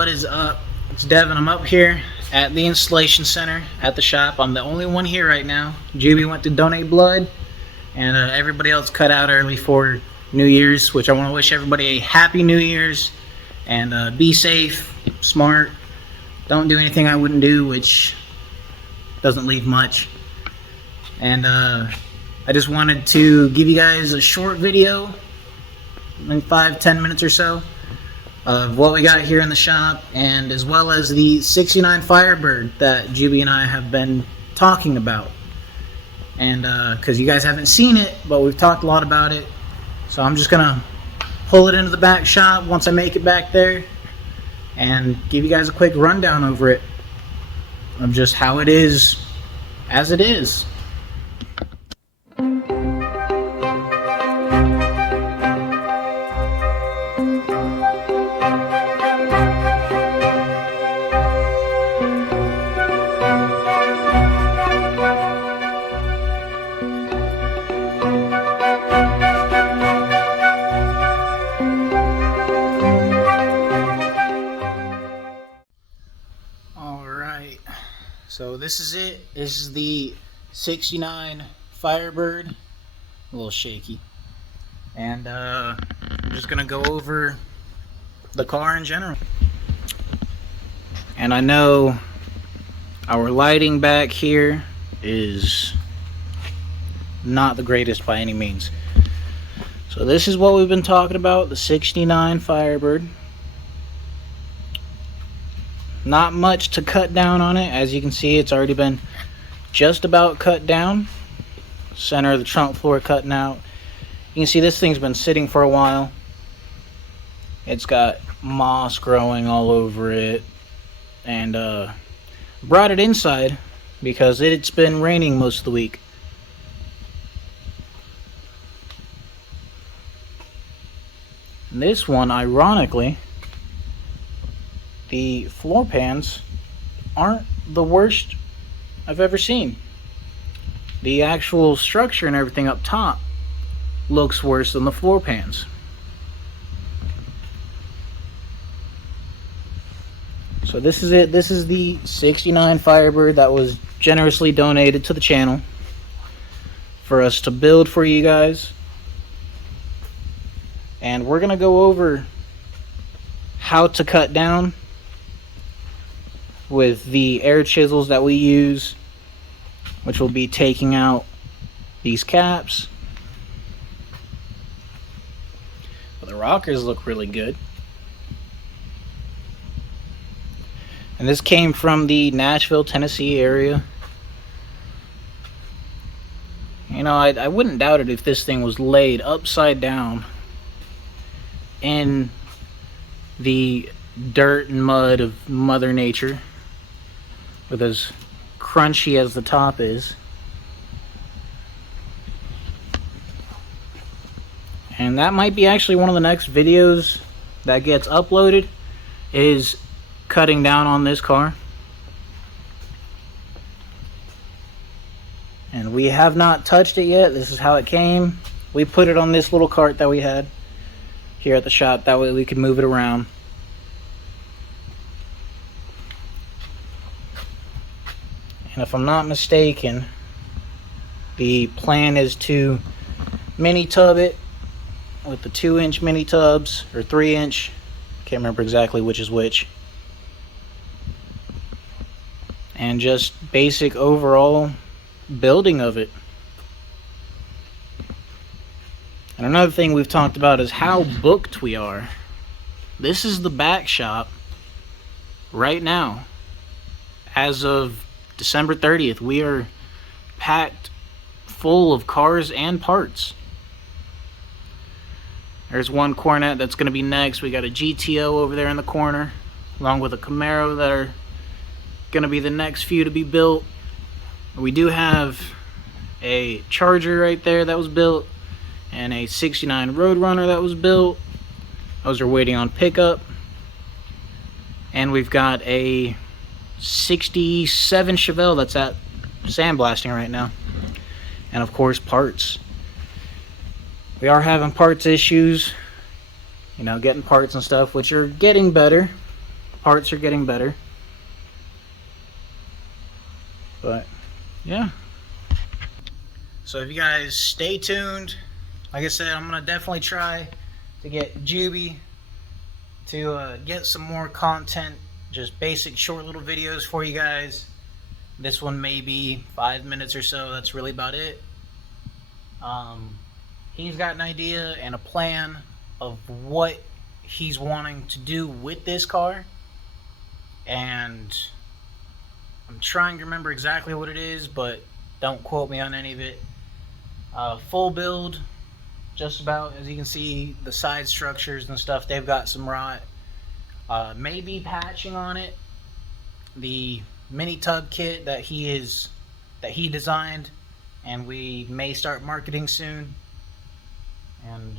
what is up? It's Devin. I'm up here at the installation center at the shop. I'm the only one here right now. Juby went to donate blood, and everybody else cut out early for New Year's, which I want to wish everybody a happy New Year's, and be safe, smart, don't do anything I wouldn't do, which doesn't leave much. And I just wanted to give you guys a short video, like 5-10 minutes or so, of what we got here in the shop, and as well as the 69 Firebird that Juby and I have been talking about. And because you guys haven't seen it, but we've talked a lot about it, so I'm just gonna pull it into the back shop once I make it back there and give you guys a quick rundown over it of just how it is as it is. So this is it. This is the 69 Firebird. A little shaky. And I'm just going to go over the car in general. And I know our lighting back here is not the greatest by any means. So this is what we've been talking about, the 69 Firebird. Not much to cut down on it. As you can see, it's already been just about cut down. Center of the trunk floor cutting out. You can see this thing's been sitting for a while. It's got moss growing all over it. And brought it inside because it's been raining most of the week. And this one, ironically, the floor pans aren't the worst I've ever seen. The actual structure and everything up top looks worse than the floor pans. So this is it. This is the 69 Firebird that was generously donated to the channel for us to build for you guys. And we're gonna go over how to cut down with the air chisels that we use, which will be taking out these caps. But the rockers look really good. And this came from the Nashville, Tennessee area. You know, I wouldn't doubt it if this thing was laid upside down in the dirt and mud of Mother Nature, with as crunchy as the top is. And that might be actually one of the next videos that gets uploaded, is cutting down on this car. And we have not touched it yet. This is how it came. We put it on this little cart that we had here at the shop, that way we could move it around. And if I'm not mistaken, the plan is to mini tub it with the 2-inch mini tubs, or 3-inch, can't remember exactly which is which, and just basic overall building of it. And another thing we've talked about is how booked we are. This is the back shop right now. As of December 30th, we are packed full of cars and parts. There's one Cornet that's going to be next. We got a GTO over there in the corner, along with a Camaro that are going to be the next few to be built. We do have a Charger right there that was built, and a 69 Roadrunner that was built. Those are waiting on pickup. And we've got a 67 Chevelle that's at sandblasting right now. And of course, parts. We are having parts issues, you know, getting parts and stuff, which are getting better, Parts are getting better. But yeah. So if you guys stay tuned, like I said, I'm gonna definitely try to get Juby to get some more content, just basic short little videos for you guys. This one may be 5 minutes or so. That's really about it. He's got an idea and a plan of what he's wanting to do with this car, and I'm trying to remember exactly what it is, but don't quote me on any of it. Full build, just about. As you can see, the side structures and stuff, they've got some rot. Maybe patching on it. The mini tub kit that he designed, and we may start marketing soon. And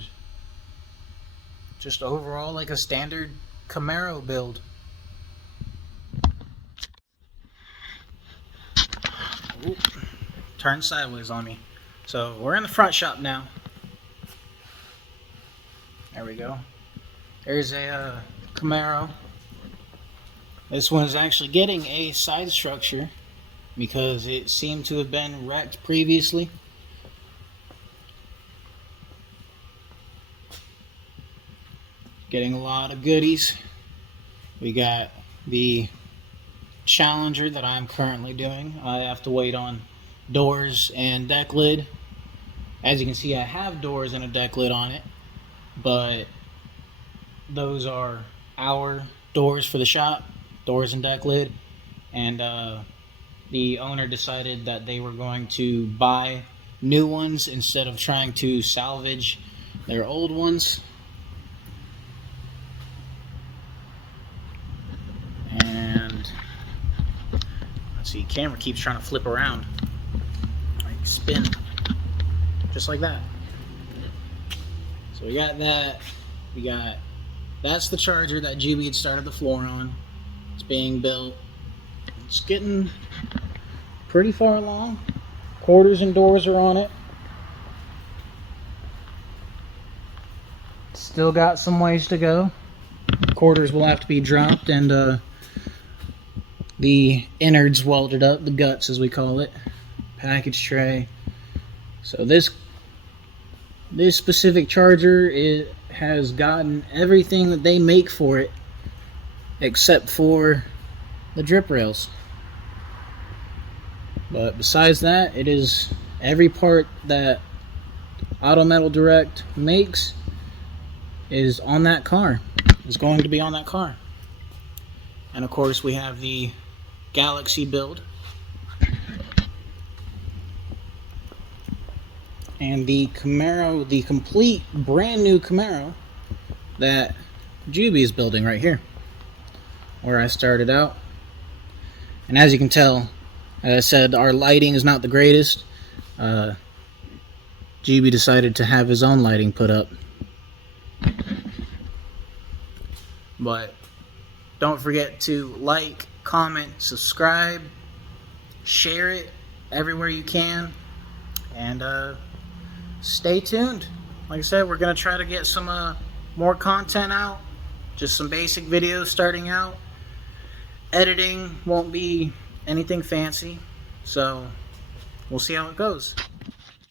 just overall like a standard Camaro build. Ooh, turned sideways on me. So we're in the front shop now. There we go. There's a Camaro. This one is actually getting a side structure because it seemed to have been wrecked previously. Getting a lot of goodies. We got the Challenger that I'm currently doing. I have to wait on doors and deck lid. As you can see, I have doors and a deck lid on it, but those are our doors for the shop, doors and deck lid. And the owner decided that they were going to buy new ones instead of trying to salvage their old ones. And let's see, camera keeps trying to flip around, like spin, just like that. So we got that. That's the Charger that Juby had started the floor on. It's being built. It's getting pretty far along. Quarters and doors are on it. Still got some ways to go. Quarters will have to be dropped, and the innards welded up, the guts as we call it. Package tray. So this specific Charger, it has gotten everything that they make for it except for the drip rails. But besides that, it is every part that Auto Metal Direct makes is on that car. Is going to be on that car. And of course we have the Galaxy build. And the Camaro, the complete brand new Camaro that Juby is building right here, where I started out. And as you can tell, as I said, our lighting is not the greatest. Juby decided to have his own lighting put up. But don't forget to like, comment, subscribe, share it everywhere you can, and stay tuned. Like I said, we're going to try to get some more content out, just some basic videos starting out. Editing won't be anything fancy, so we'll see how it goes.